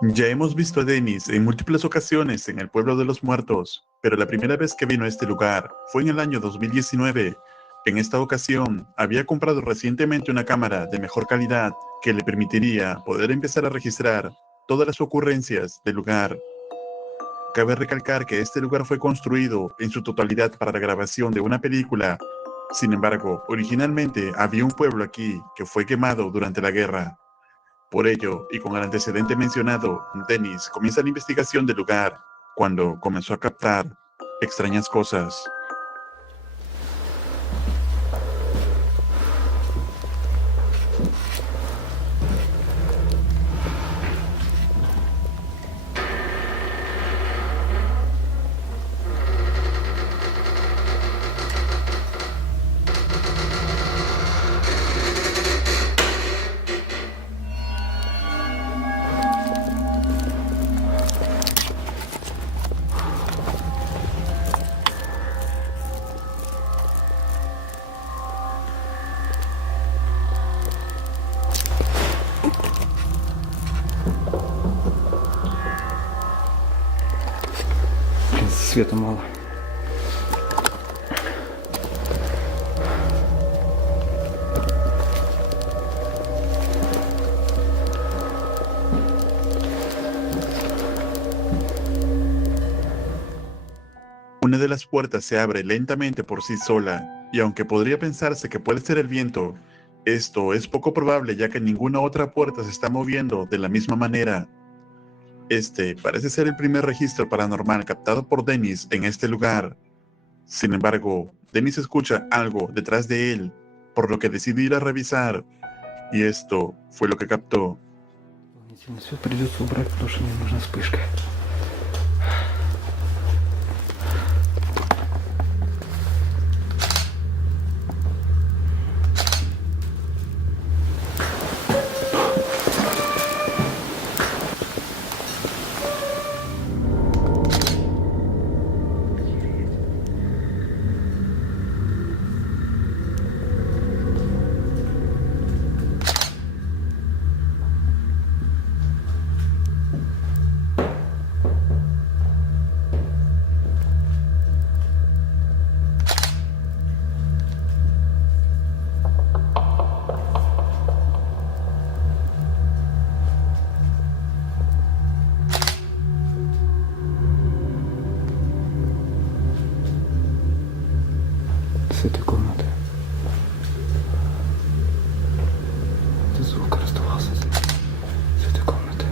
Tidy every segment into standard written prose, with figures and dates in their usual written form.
Ya hemos visto a Dennis en múltiples ocasiones en el Pueblo de los Muertos, pero la primera vez que vino a este lugar fue en el año 2019. En esta ocasión, había comprado recientemente una cámara de mejor calidad que le permitiría poder empezar a registrar todas las ocurrencias del lugar. Cabe recalcar que este lugar fue construido en su totalidad para la grabación de una película. Sin embargo, originalmente había un pueblo aquí que fue quemado durante la guerra. Por ello, y con el antecedente mencionado, Dennis comienza la investigación del lugar cuando comenzó a captar extrañas cosas. Света мало. Una de las puertas se abre lentamente por sí sola, y aunque podría pensarse que puede ser el viento, esto es poco probable ya que ninguna otra puerta se está moviendo de la misma manera. Este parece ser el primer registro paranormal captado por Dennis en este lugar. Sin embargo, Dennis escucha algo detrás de él, por lo que decide ir a revisar, y esto fue lo que captó. Дополнительный свет придется убрать, потому что мне нужна вспышка. С этой комнаты. Этот звук раздавался с этой комнаты.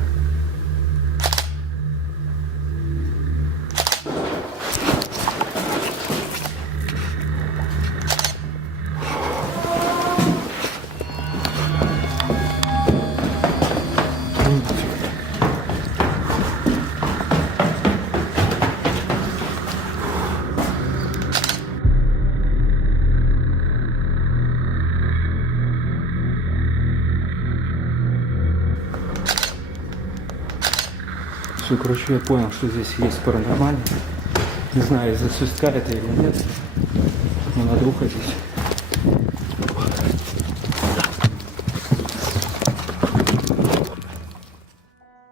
Все, короче, я понял, что здесь есть паранормальное. Не знаю, из-за свистка это или нет. Но надо уходить.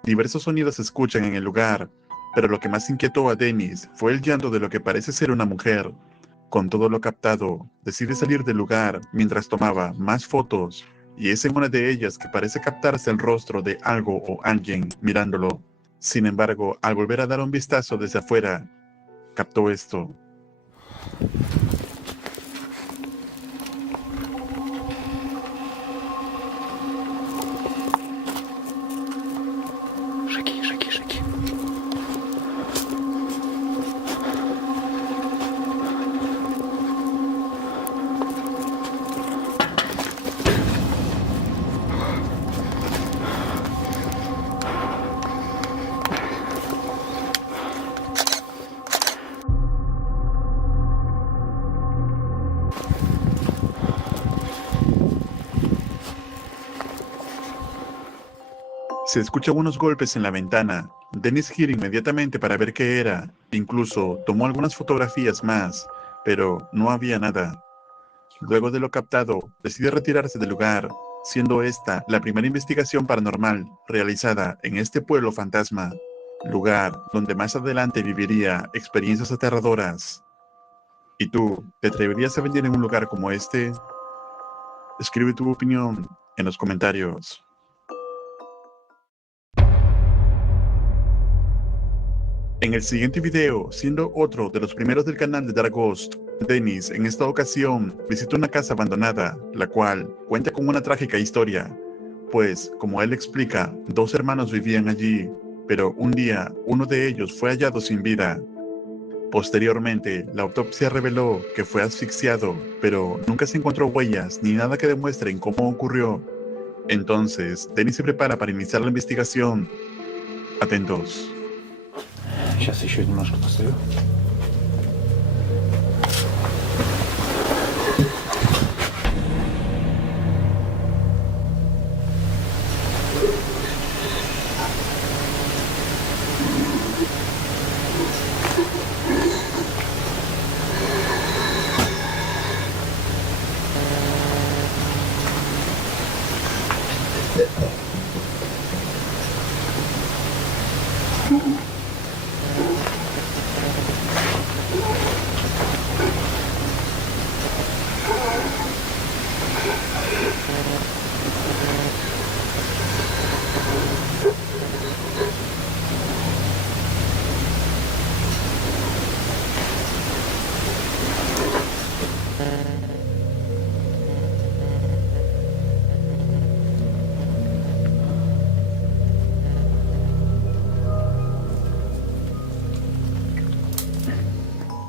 Diversos sonidos se escuchan en el lugar, pero lo que más inquietó a Dennis fue el llanto de lo que parece ser una mujer. Con todo lo captado, decide salir del lugar mientras tomaba más fotos, y es en una de ellas que parece captarse el rostro de algo o alguien mirándolo. Sin embargo, al volver a dar un vistazo desde afuera, captó esto. Шаги, шаги, шаги. Se escuchan unos golpes en la ventana. Dennis gira inmediatamente para ver qué era. Incluso tomó algunas fotografías más, pero no había nada. Luego de lo captado, decide retirarse del lugar. siendo esta la primera investigación paranormal realizada en este pueblo fantasma, lugar donde más adelante viviría experiencias aterradoras. ¿Y tú, te atreverías a venir en un lugar como este? Escribe tu opinión en los comentarios. En el siguiente video, siendo otro de los primeros del canal de Dark Ghost, Dennis en esta ocasión visita una casa abandonada, la cual cuenta con una trágica historia, pues, como él explica, dos hermanos vivían allí, pero un día uno de ellos fue hallado sin vida. Posteriormente, la autopsia reveló que fue asfixiado, pero nunca se encontró huellas ni nada que demuestren cómo ocurrió. Entonces, Dennis se prepara para iniciar la investigación. Atentos. Сейчас еще немножко постою.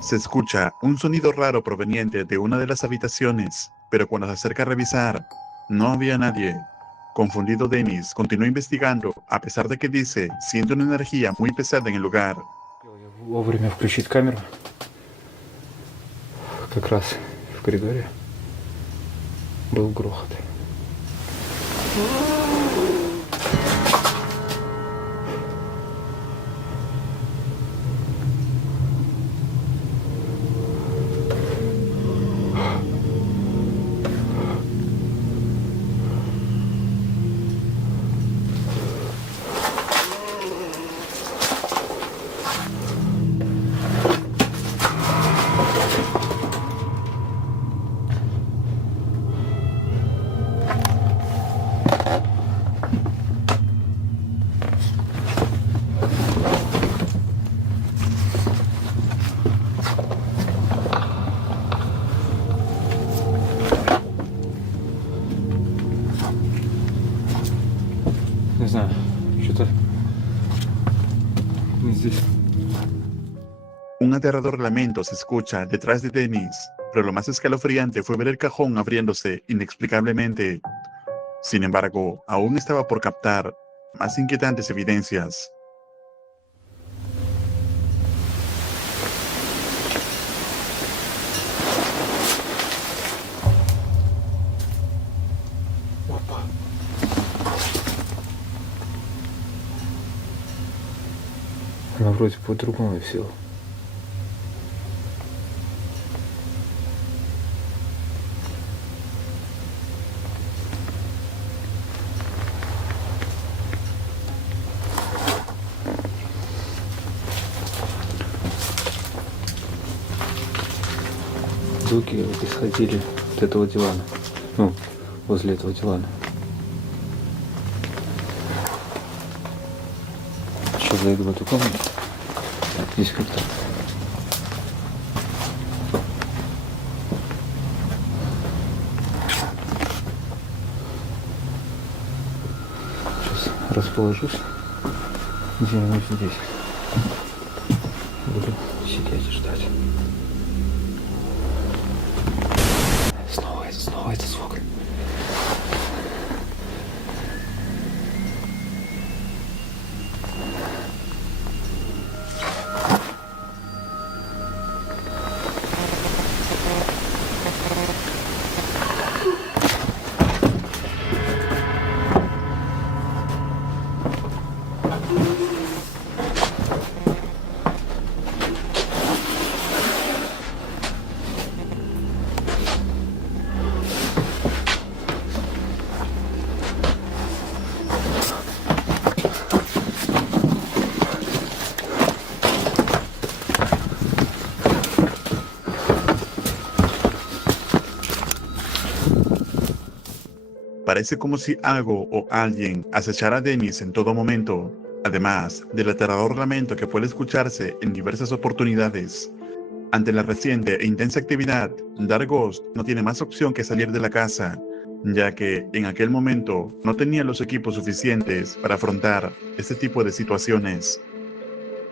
Se escucha un sonido raro proveniente de una de las habitaciones, pero cuando se acerca a revisar, no había nadie. Confundido, Dennis continúa investigando, a pesar de que dice siente una energía muy pesada en el lugar. Вовремя включить камеру. Как раз в коридоре был грохот. Не знаю, что-то здесь. Un aterrador lamento se escucha detrás de Dennis, pero lo más escalofriante fue ver el cajón abriéndose inexplicablemente. Sin embargo, aún estaba por captar más inquietantes evidencias. Опа. Она вроде по-другому все. Звуки исходили от этого дивана. Ну, возле этого дивана. Сейчас зайду в эту комнату. Здесь как-то. Сейчас расположусь где-нибудь здесь. Буду сидеть и ждать. Снова этот звук. Parece como si algo o alguien acechara a Dennis en todo momento, además del aterrador lamento que puede escucharse en diversas oportunidades. Ante la reciente e intensa actividad, Dark Ghost no tiene más opción que salir de la casa, ya que en aquel momento no tenía los equipos suficientes para afrontar este tipo de situaciones.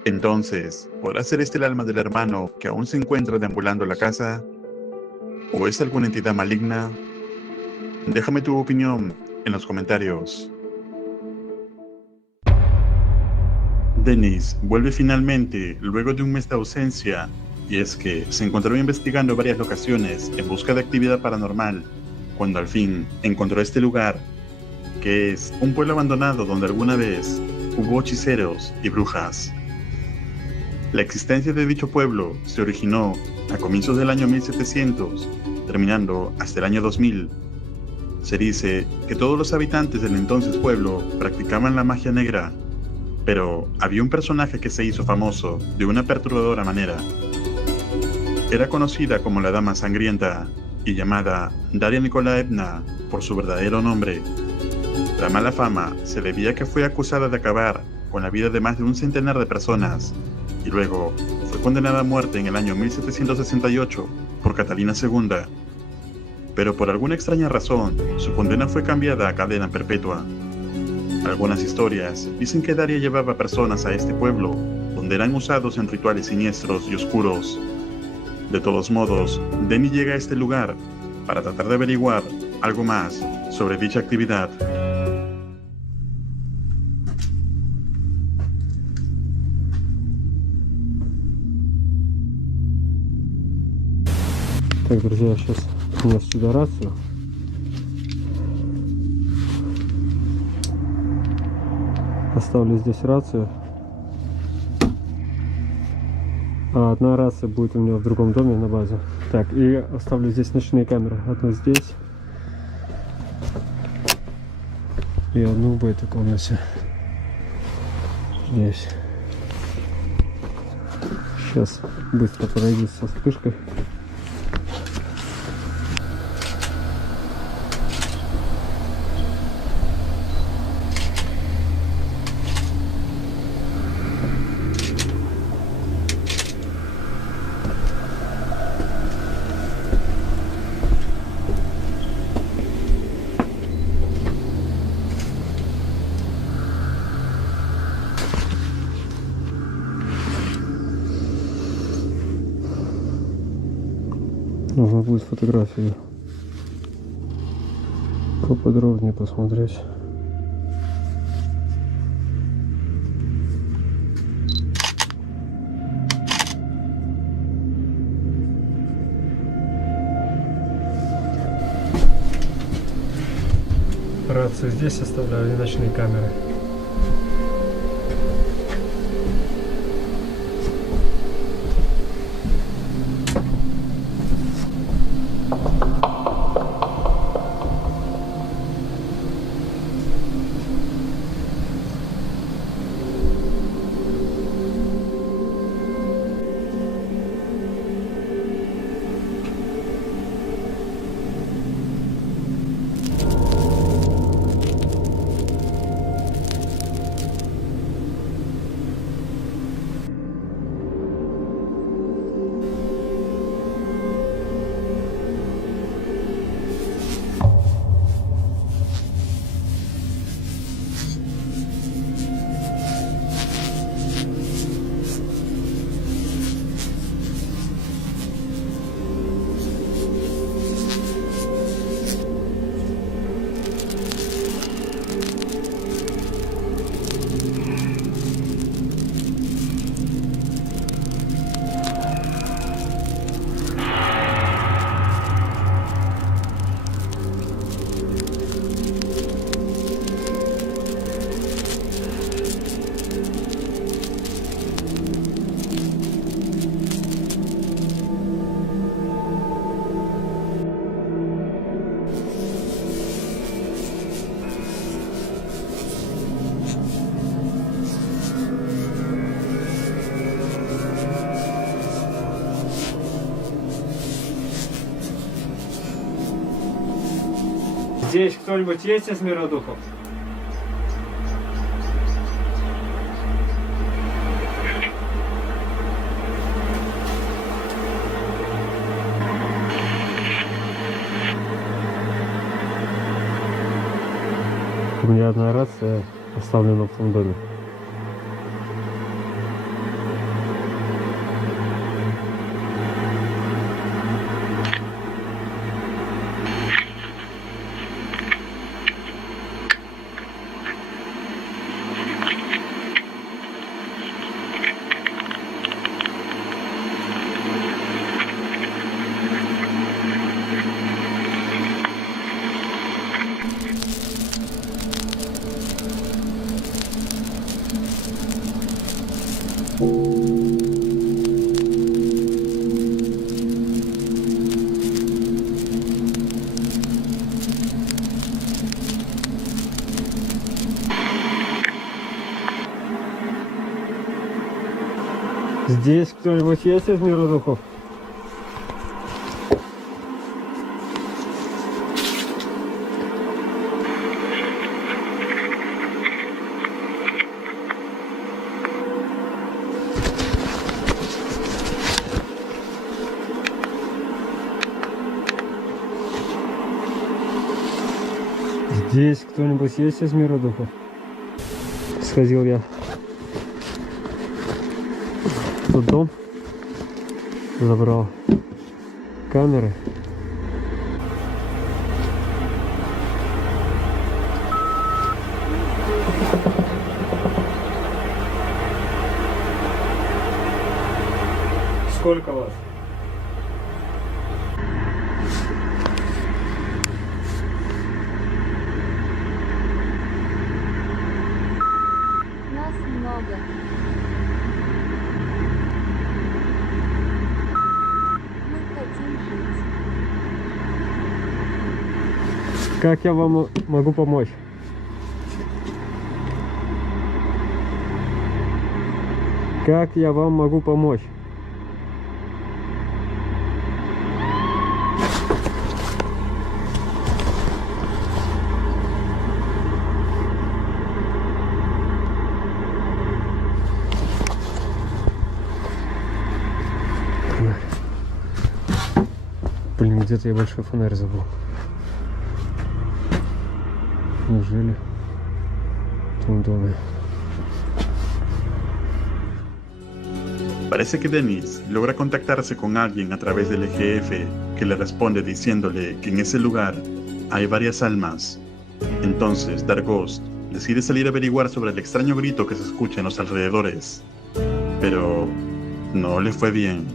Entonces, ¿podrá ser este el alma del hermano que aún se encuentra deambulando la casa? ¿O es alguna entidad maligna? Déjame tu opinión en los comentarios. Dennis vuelve finalmente luego de un mes de ausencia, y es que se encontró investigando varias locaciones en busca de actividad paranormal, cuando al fin encontró este lugar, que es un pueblo abandonado donde alguna vez hubo hechiceros y brujas. La existencia de dicho pueblo se originó a comienzos del año 1700, terminando hasta el año 2000. Se dice que todos los habitantes del entonces pueblo practicaban la magia negra, pero había un personaje que se hizo famoso de una perturbadora manera. Era conocida como la Dama Sangrienta y llamada Daria Nikolaevna por su verdadero nombre. La mala fama se debía a que fue acusada de acabar con la vida de más de un centenar de personas y luego fue condenada a muerte en el año 1768 por Catalina II. Pero por alguna extraña razón, su condena fue cambiada a cadena perpetua. Algunas historias dicen que Daria llevaba personas a este pueblo, donde eran usados en rituales siniestros y oscuros. De todos modos, Denny llega a este lugar para tratar de averiguar algo más sobre dicha actividad. Так, друзья, сейчас у нас сюда рацию. Оставлю здесь рацию. А одна рация будет у меня в другом доме на базе. Так, и оставлю здесь ночные камеры. Одну здесь. И одну в этой комнате. Здесь. Сейчас быстро пройдусь со вспышкой. Нужно будет фотографию поподробнее посмотреть. Рацию здесь оставляю и ночные камеры. Здесь кто-нибудь есть из мира духов? У меня одна рация оставлена в том доме. Здесь кто-нибудь есть из мира духов? Здесь кто-нибудь есть из мира духов? Сходил я в тот дом, забрал камеры. Сколько вас? Нас много. Мы хотим жить. Как я вам могу помочь? Как я вам могу помочь? Блин, где-то я большой фонарь забыл. Неужели в том доме? Parece que Dennis logra contactarse con alguien a través del EGF que le responde diciéndole que en ese lugar hay varias almas. Entonces Darghost decide salir a averiguar sobre el extraño grito que se escucha en los alrededores. Pero no le fue bien.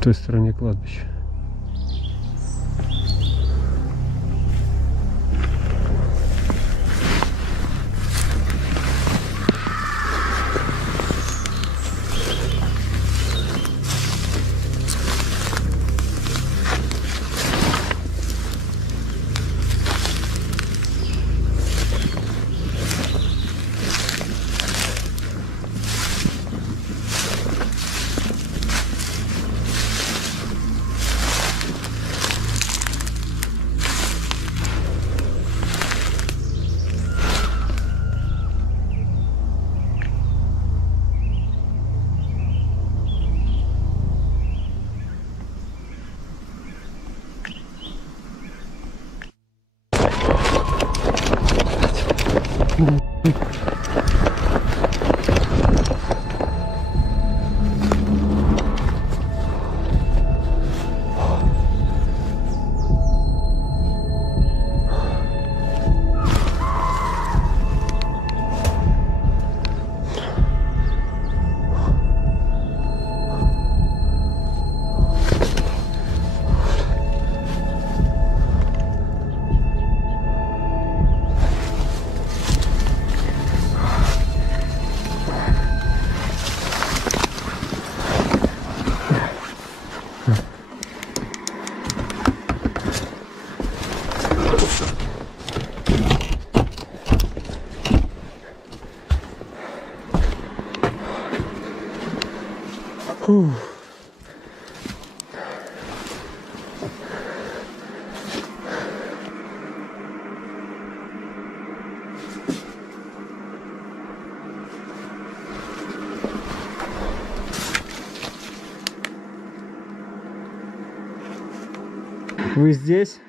В той стороне кладбища. Фух. Вы здесь?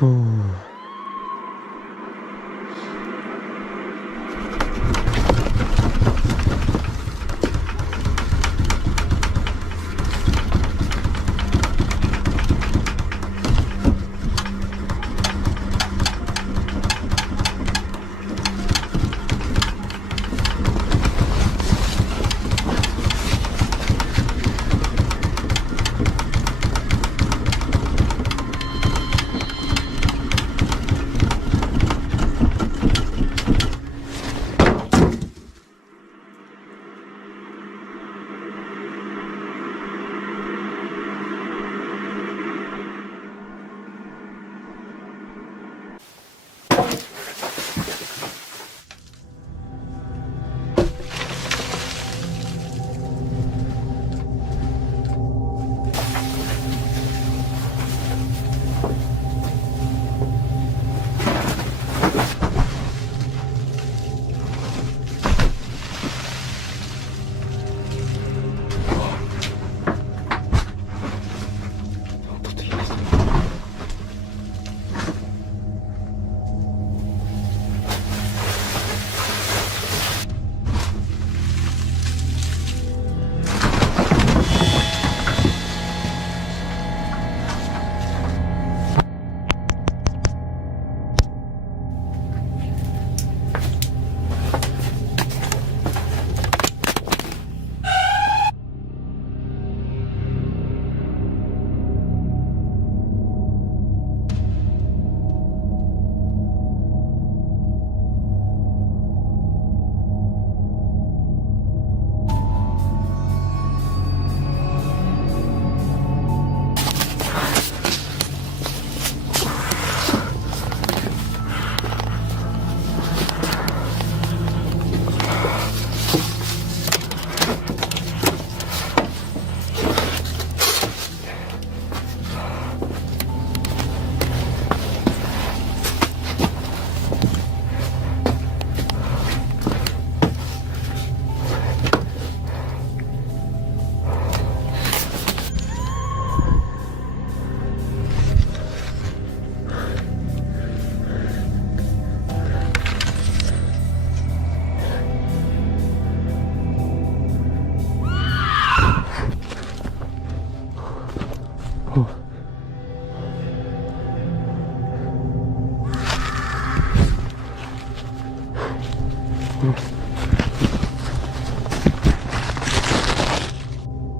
Фух.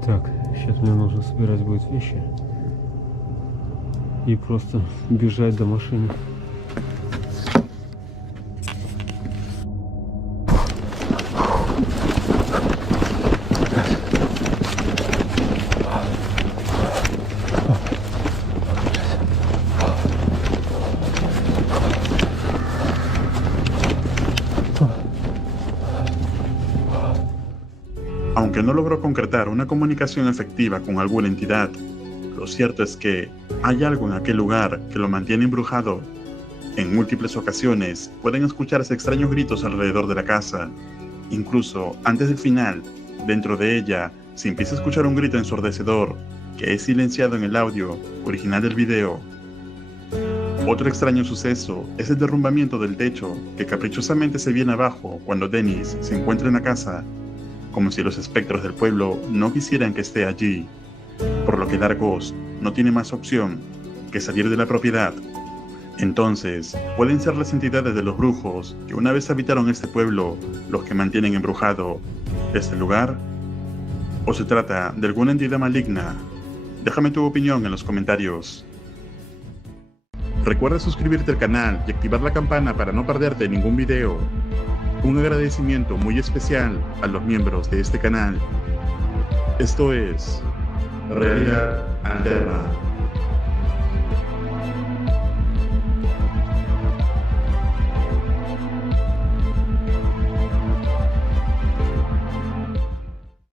Так, сейчас мне нужно собирать будет вещи и просто бежать до машины. Aunque no logró concretar una comunicación efectiva con alguna entidad, lo cierto es que hay algo en aquel lugar que lo mantiene embrujado. En múltiples ocasiones pueden escucharse extraños gritos alrededor de la casa. Incluso antes del final, dentro de ella, se empieza a escuchar un grito ensordecedor que es silenciado en el audio original del video. Otro extraño suceso es el derrumbamiento del techo que caprichosamente se viene abajo cuando Dennis se encuentra en la casa, como si los espectros del pueblo no quisieran que esté allí, por lo que Dark Ghost no tiene más opción que salir de la propiedad. Entonces, ¿pueden ser las entidades de los brujos que una vez habitaron este pueblo los que mantienen embrujado este lugar? ¿O se trata de alguna entidad maligna? Déjame tu opinión en los comentarios. Recuerda suscribirte al canal y activar la campana para no perderte ningún video. Un agradecimiento muy especial a los miembros de este canal. Esto es Realidad Alterna.